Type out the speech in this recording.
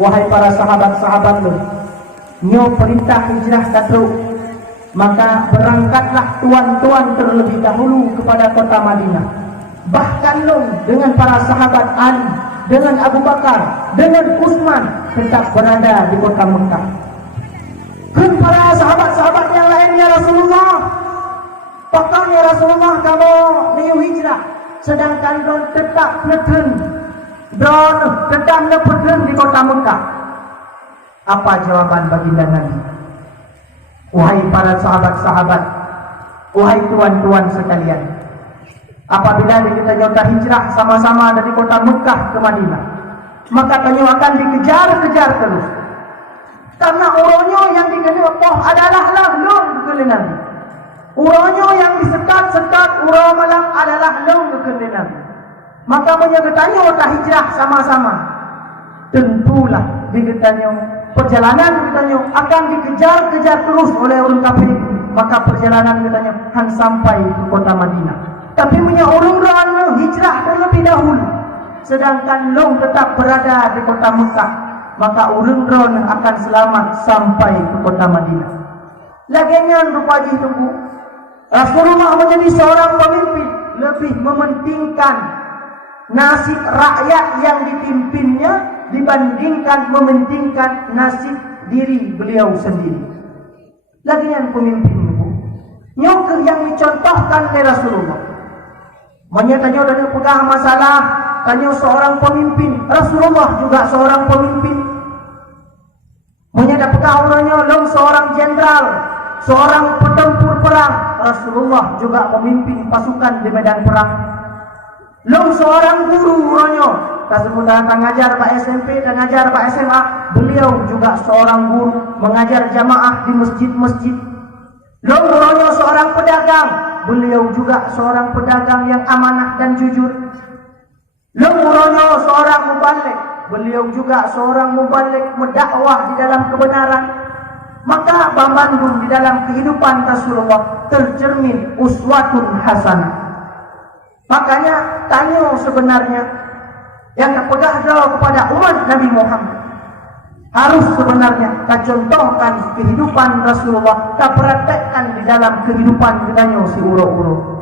Wahai para sahabat-sahabat lu, nyo perintah hijrah katru, maka berangkatlah tuan-tuan terlebih dahulu kepada kota Madinah. Bahkan lu dengan para sahabat Ali, dengan Abu Bakar, dengan Utsman tetap berada di kota Mekah. Dan para sahabat-sahabat yang lain, ya Rasulullah, bahkan ya Rasulullah kamu niu hijrah, sedangkan don tetap neten, don tetap neten di kota Mekah. Apa jawaban baginda Nabi? Wahai para sahabat-sahabat, wahai tuan-tuan sekalian, apabila kita nyota hijrah sama-sama dari kota Mekah ke Madinah, maka kanyo akan dikejar-kejar terus. Karena uronyo yang dikenal adalah lahlung kepada Nabi. Uronyo yang disekat-sekat uro malam adalah lahlung kepada Nabi. Maka menyegetanyo ta hijrah sama-sama. Tentulah diketanyo perjalanan kita akan dikejar-kejar terus oleh orang kafir. Maka perjalanan kita akan sampai ke kota Madinah. Tapi punya orang hijrah terlebih dahulu, sedangkan long tetap berada di kota Mekah. Maka orang akan selamat sampai ke kota Madinah. Lagian rupa ji tunggu, Rasulullah menjadi seorang pemimpin lebih mementingkan nasib rakyat yang dipimpinnya dibandingkan mementingkan nasib diri beliau sendiri. Lagian pemimpin itu nyokir yang dicontohkan oleh Rasulullah. Menyatanya dari pegang masalah, tanya seorang pemimpin, Rasulullah juga seorang pemimpin. Menyata pegang orangnya long seorang jenderal, seorang petempur perang, Rasulullah juga memimpin pasukan di medan perang. Long seorang guru orangnya, tak sebut datang ngajar Pak SMP dan ngajar Pak SMA, beliau juga seorang guru mengajar jamaah di masjid-masjid. Long orangnya seorang pedagang, beliau juga seorang pedagang yang amanah dan jujur. Long orangnya seorang mubalik, beliau juga seorang mubalik mendakwah di dalam kebenaran. Maka Bambandung di dalam kehidupan Rasulullah tercermin uswatun hasanah. Makanya tanya sebenarnya yang terpegang kepada umat Nabi Muhammad harus sebenarnya kita contohkan kehidupan Rasulullah, kita praktekkan di dalam kehidupan kita si uro-uro.